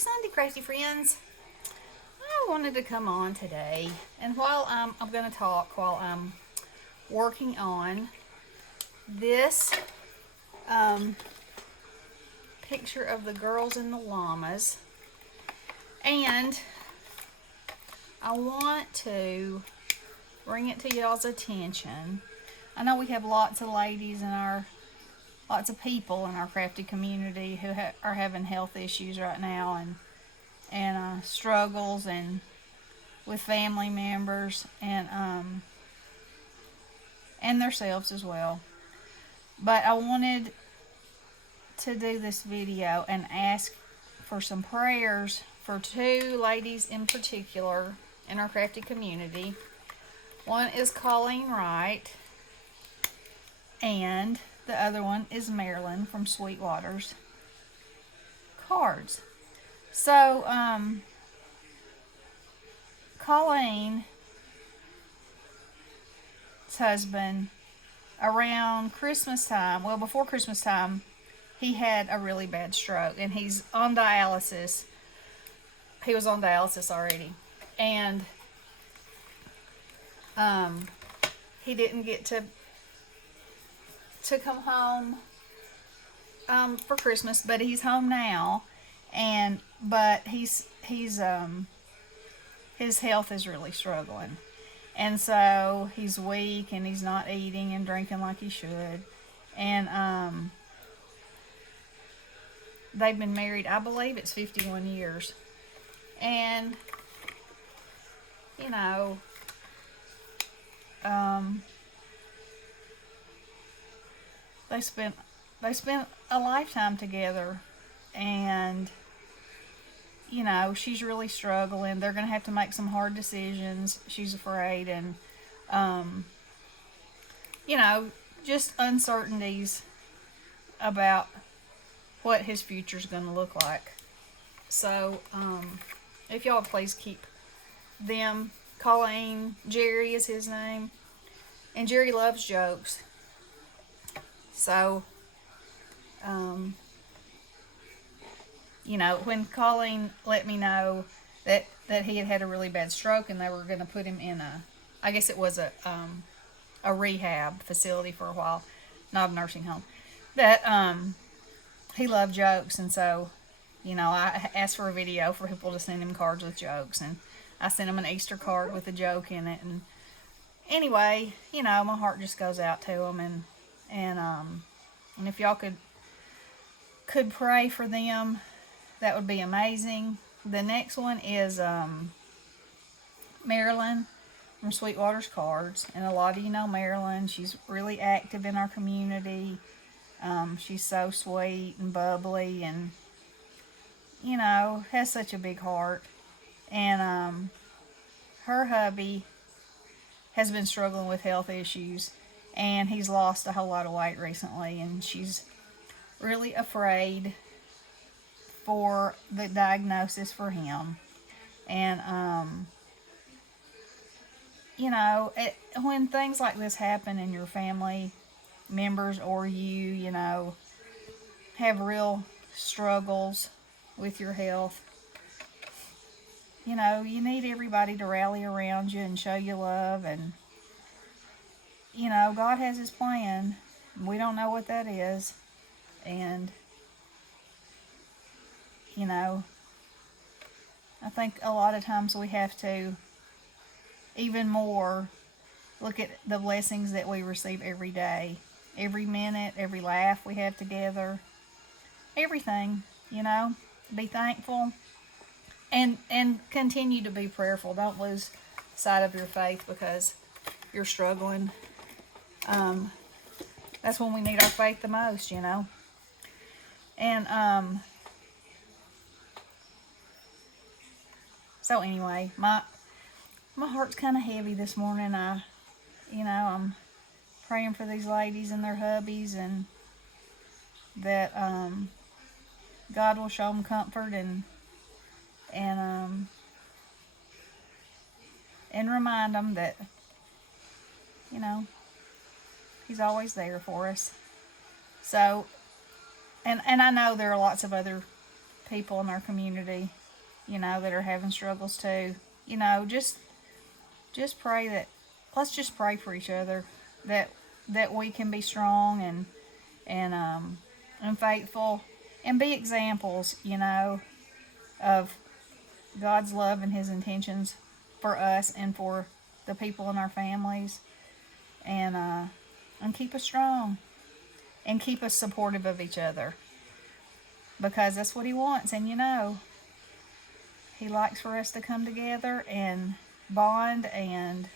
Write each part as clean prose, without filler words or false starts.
Sunday, crafty friends. I wanted to come on today, and while I'm going to talk while I'm working on this picture of the girls and the llamas, and I want to bring it to y'all's attention. I know we have lots of ladies in lots of people in our crafty community who are having health issues right now, and struggles and with family members and themselves as well. But I wanted to do this video and ask for some prayers for two ladies in particular in our crafty community. One is Colleen Wright, and the other one is Marilyn from Sweetwater's Cards. So, Colleen's husband, around Christmas time, well, before Christmas time, he had a really bad stroke, and he's on dialysis. He was on dialysis already, and he didn't get to come home for Christmas, but he's home now, but his health is really struggling, and so he's weak and he's not eating and drinking like he should, and they've been married, I believe it's 51 years, and you know, they spent a lifetime together, and you know, she's really struggling. They're going to have to make some hard decisions, she's afraid, and you know, just uncertainties about what his future's going to look like. So if y'all please keep them. Colleen, Jerry is his name, and Jerry loves jokes. So, you know, when Colleen let me know that he had had a really bad stroke and they were going to put him in I guess it was a rehab facility for a while, not a nursing home, that he loved jokes, and so, you know, I asked for a video for people to send him cards with jokes, and I sent him an Easter card with a joke in it, and anyway, you know, my heart just goes out to him, and if y'all could pray for them, that would be amazing. The next one is Marilyn from Sweetwater's Cards, and a lot of you know Marilyn. She's really active in our community. She's so sweet and bubbly, and you know, has such a big heart. And her hubby has been struggling with health issues, and he's lost a whole lot of weight recently, and she's really afraid for the diagnosis for him. And you know, when things like this happen in your family members, or you know, have real struggles with your health, you know, you need everybody to rally around you and show you love. And you know, God has his plan. We don't know what that is. And you know, I think a lot of times we have to even more look at the blessings that we receive every day, every minute, every laugh we have together, everything, you know. Be thankful and continue to be prayerful. Don't lose sight of your faith because you're struggling. That's when we need our faith the most, you know. And so anyway, my heart's kind of heavy this morning. You know, I'm praying for these ladies and their hubbies, and that God will show them comfort and remind them that, you know, he's always there for us. So, and I know there are lots of other people in our community, that are having struggles too. Just pray that, let's just pray for each other, that we can be strong and faithful and be examples, of God's love and His intentions for us and for the people in our families, and keep us strong and keep us supportive of each other, because that's what He wants. And He likes for us to come together and bond and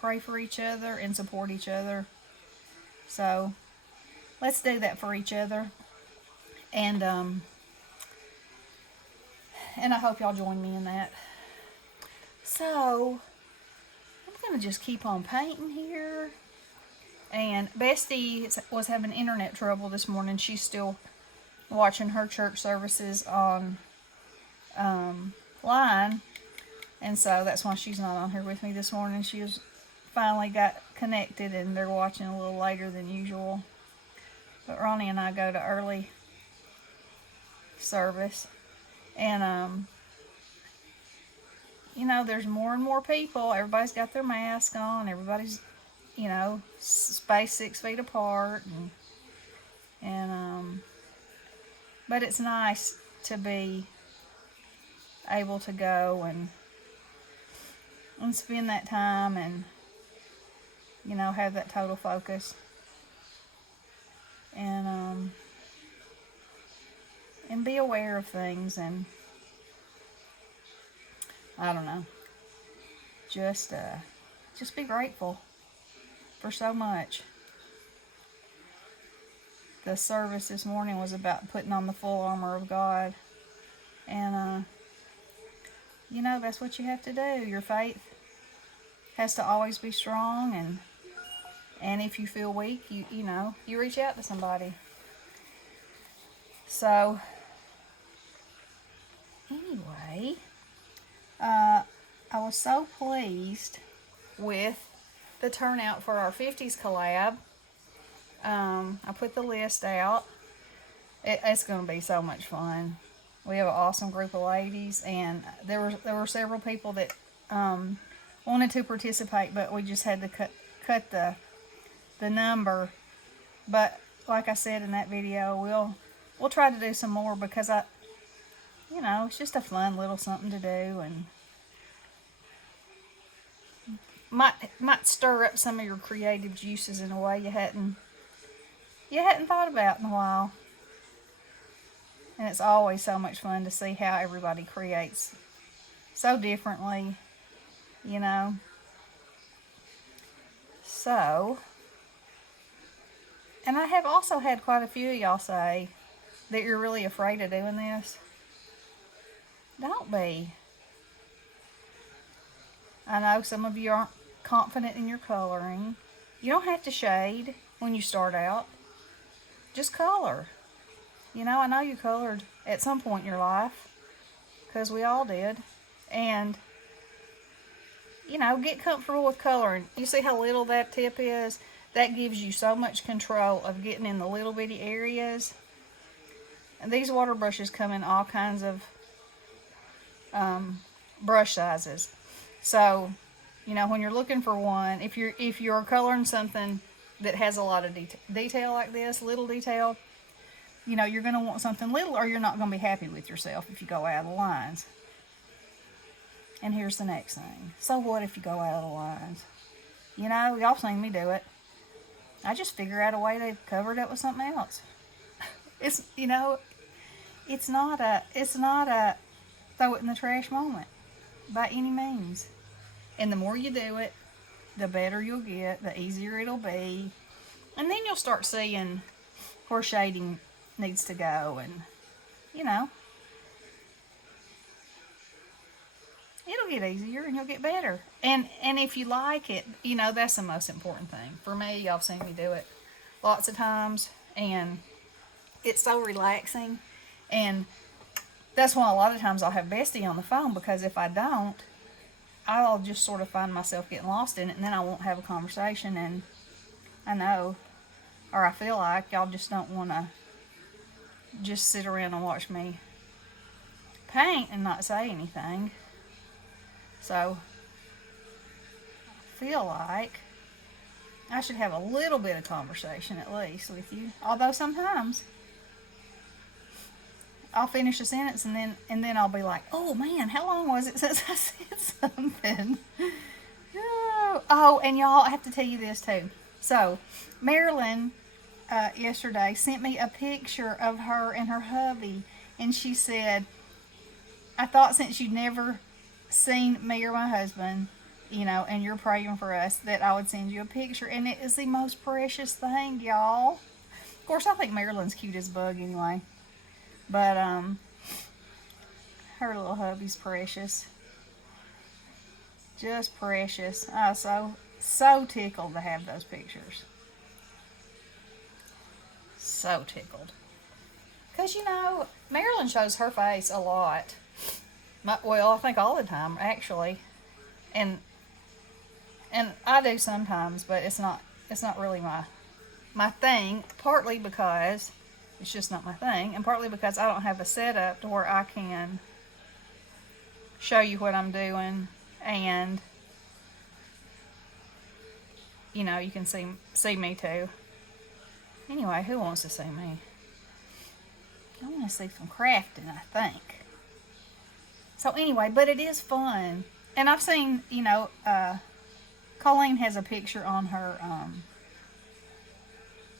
pray for each other and support each other. So let's do that for each other. And I hope y'all join me in that. So I'm going to just keep on painting here. And Bestie was having internet trouble this morning. She's still watching her church services on line. And so that's why she's not on here with me this morning. She was finally got connected, and they're watching a little later than usual. But Ronnie and I go to early service. And, there's more and more people. Everybody's got their mask on. Everybody's, spaced 6 feet apart. But it's nice to be able to go and spend that time and, have that total focus. And be aware of things, and I don't know, just be grateful for so much. The service this morning was about putting on the full armor of God, and that's what you have to do. Your faith has to always be strong, and if you feel weak, you reach out to somebody. So anyway, I was so pleased with the turnout for our 50s collab. I put the list out. It's going to be so much fun. We have an awesome group of ladies, and there were several people that wanted to participate, but we just had to cut the number. But like I said in that video, we'll try to do some more, because it's just a fun little something to do, and might stir up some of your creative juices in a way you hadn't thought about in a while. And it's always so much fun to see how everybody creates so differently, So, and I have also had quite a few of y'all say that you're really afraid of doing this. Don't be. I know some of you aren't confident in your coloring. You don't have to shade when you start out. Just color. I know you colored at some point in your life, because we all did. And, get comfortable with coloring. You see how little that tip is? That gives you so much control of getting in the little bitty areas. And these water brushes come in all kinds of brush sizes. So, when you're looking for one, if you're coloring something that has a lot of detail like this, little detail, you're going to want something little, or you're not going to be happy with yourself if you go out of the lines. And here's the next thing. So what if you go out of the lines? Y'all seen me do it. I just figure out a way to cover it up with something else. It's not a throw it in the trash moment by any means. And the more you do it, the better you'll get, the easier it'll be. And then you'll start seeing where shading needs to go, and it'll get easier and you'll get better. And if you like it, that's the most important thing. For me, y'all seen me do it lots of times, and it's so relaxing. And that's why a lot of times I'll have Bestie on the phone, because if I don't, I'll just sort of find myself getting lost in it, and then I won't have a conversation. And I know, or I feel like y'all just don't want to just sit around and watch me paint and not say anything. So I feel like I should have a little bit of conversation at least with you. Although sometimes I'll finish a sentence and then I'll be like, oh man, how long was it since I said something? Oh, and y'all, I have to tell you this too. So Marilyn yesterday sent me a picture of her and her hubby, and she said, I thought since you'd never seen me or my husband, and you're praying for us, that I would send you a picture. And it is the most precious thing, y'all. Of course, I think Marilyn's cute as a bug anyway. But, her little hubby's precious. Just precious. I was so tickled to have those pictures. So tickled. Because, Marilyn shows her face a lot. Well, I think all the time, actually. And I do sometimes, but it's not really my thing. Partly because it's just not my thing, and partly because I don't have a setup to where I can show you what I'm doing, and you can see me too. Anyway, who wants to see me? I want to see some crafting, I think. So anyway, but it is fun. And I've seen, Colleen has a picture on her,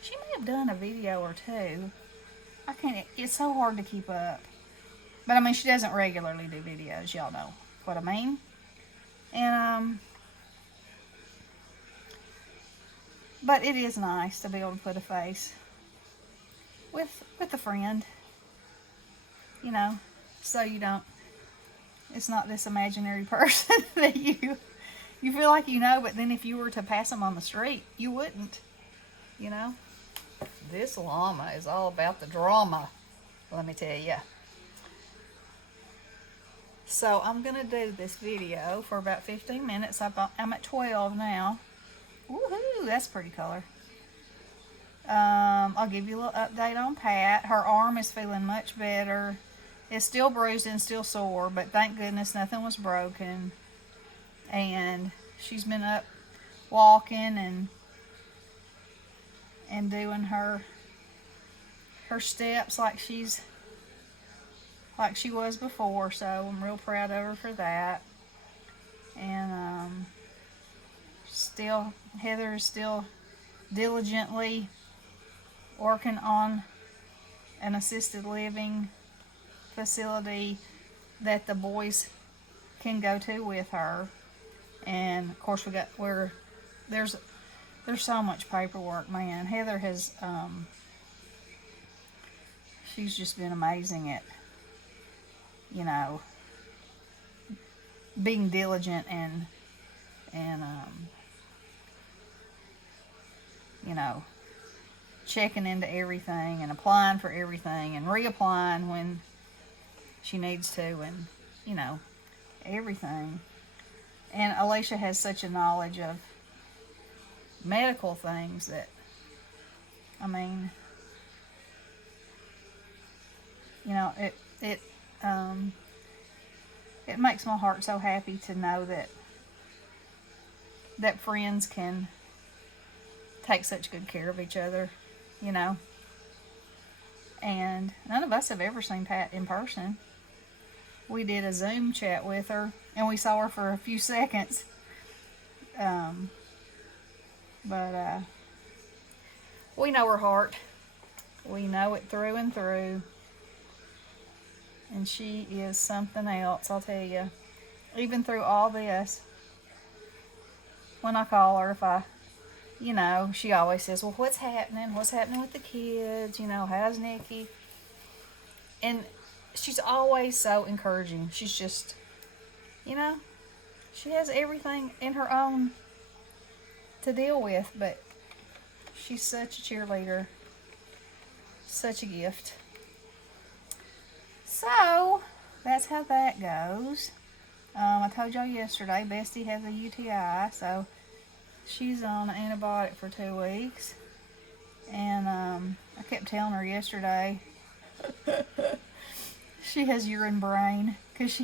she may have done a video or two. It's so hard to keep up. But I mean, she doesn't regularly do videos, y'all know what I mean. And, but it is nice to be able to put a face with a friend, so it's not this imaginary person that you feel like but then if you were to pass them on the street, you wouldn't, This llama is all about the drama, let me tell you. So I'm going to do this video for about 15 minutes. I'm at 12 now. Woohoo, that's a pretty color. I'll give you a little update on Pat. Her arm is feeling much better. It's still bruised and still sore, but thank goodness nothing was broken. And she's been up walking and doing her steps like she was before, so I'm real proud of her for that. And Heather is still diligently working on an assisted living facility that the boys can go to with her. And of course there's so much paperwork, man. Heather has she's just been amazing at being diligent and checking into everything and applying for everything and reapplying when she needs to, and everything. And Alicia has such a knowledge of medical things that, I mean, it makes my heart so happy to know that friends can take such good care of each other, And none of us have ever seen Pat in person. We did a Zoom chat with her, and we saw her for a few seconds. But we know her heart. We know it through and through. And she is something else, I'll tell you. Even through all this, when I call her, if I, she always says, well, what's happening? What's happening with the kids? How's Nikki? And she's always so encouraging. She's just, she has everything in her own to deal with, but she's such a cheerleader. Such a gift. So, that's how that goes. I told y'all yesterday, Bestie has a UTI, so she's on an antibiotic for 2 weeks. And I kept telling her yesterday, She has urine brain because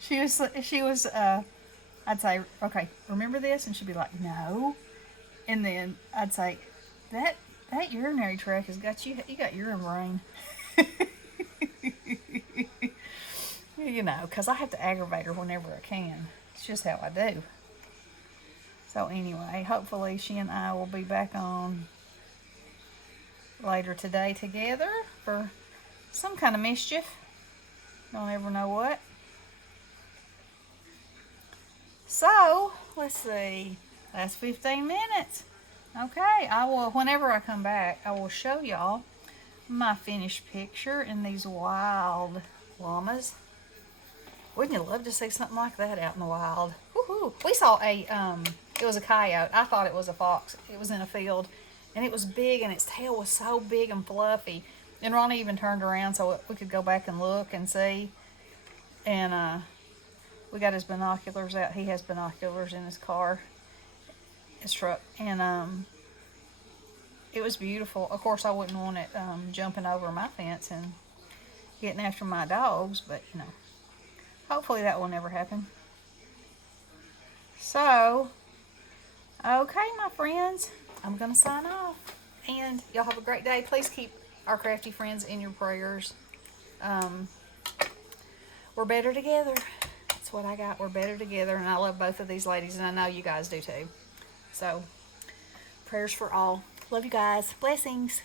she was I'd say, okay, remember this, and she'd be like, no, and then I'd say, that urinary tract has got you got urine brain. You know, because I have to aggravate her whenever I can. It's just how I do. So anyway, hopefully she and I will be back on later today together for some kind of mischief. Don't ever know what. So, let's see. That's 15 minutes. Okay, I will, whenever I come back, I will show y'all my finished picture in these wild llamas. Wouldn't you love to see something like that out in the wild? Woohoo! We saw it was a coyote. I thought it was a fox. It was in a field, and it was big, and its tail was so big and fluffy. And Ronnie even turned around so we could go back and look and see. And we got his binoculars out. He has binoculars in his car, his truck, and it was beautiful. Of course, I wouldn't want it jumping over my fence and getting after my dogs, but you know, hopefully that will never happen. So, okay, my friends, I'm gonna sign off, and y'all have a great day. Please keep our crafty friends in your prayers. We're better together. That's what I got. We're better together, and I love both of these ladies, and I know you guys do too. So, prayers for all. Love you guys. Blessings.